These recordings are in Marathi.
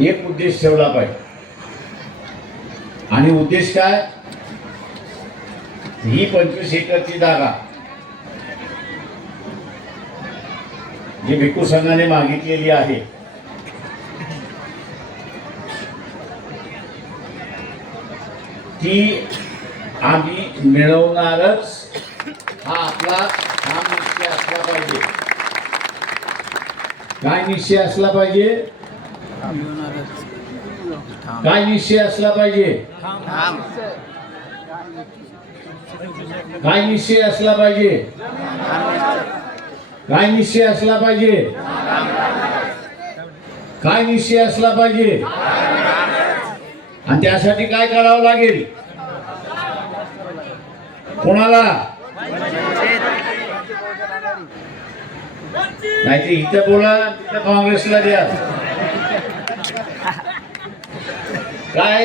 एक उद्देश ठेवला पाहिजे। आणि उद्देश काय? ही 25 एकरची जागा जी भिक्खू संघाने मागितलेली आहे, ती आम्ही मिळवणारच, हा आपला ठाम निश्चय असला पाहिजे। काय निश्चय असला पाहिजे? काय निश्चय असला पाहिजे? काय निश्चय असला पाहिजे? काय निश्चय असला पाहिजे? काय निश्चय असला पाहिजे? आणि त्यासाठी काय करावं लागेल? कोणाला? नाही ते इथं बोला, तिथं काँग्रेसला द्या। काय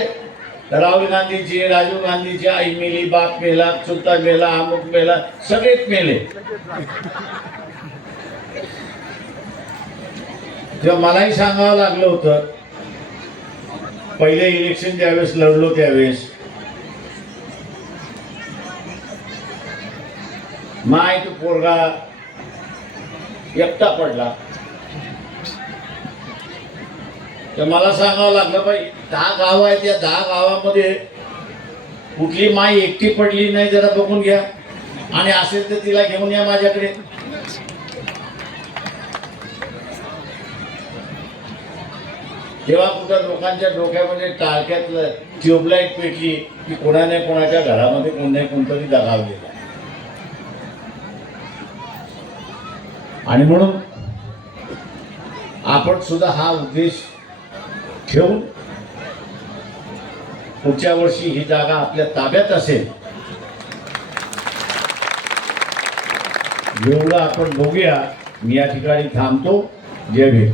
राहुल गांधीची, राजीव गांधीची आई मेली, बाप मेला, चुलता मेला, अमुक मेला, सगळेच मेले। तेव्हा मलाही सांगावं लागलं होतं, पहिले इलेक्शन ज्यावेळेस लढलो त्यावेळेस माय तो पोरगा एकटा पडला, तर मला सांगावं लागलं पाहिजे 10 गाव आहेत, या 10 गावामध्ये कुठली माय एकटी पडली नाही जरा बघून घ्या, आणि असेल तर तिला घेऊन या माझ्याकडे। तेव्हा कुठं लोकांच्या डोक्यामध्ये टाळक्यातलं ट्यूबलाईट पेटली की कोणाने कोणाच्या घरामध्ये कोणतरी दगावलेला। आणि म्हणून आपण सुद्धा हा उद्देश ठेवून पुढच्या वर्षी ही जागा आपल्या ताब्यात असेल एवढं आपण बघूया। मी या ठिकाणी थांबतो। जय भीम।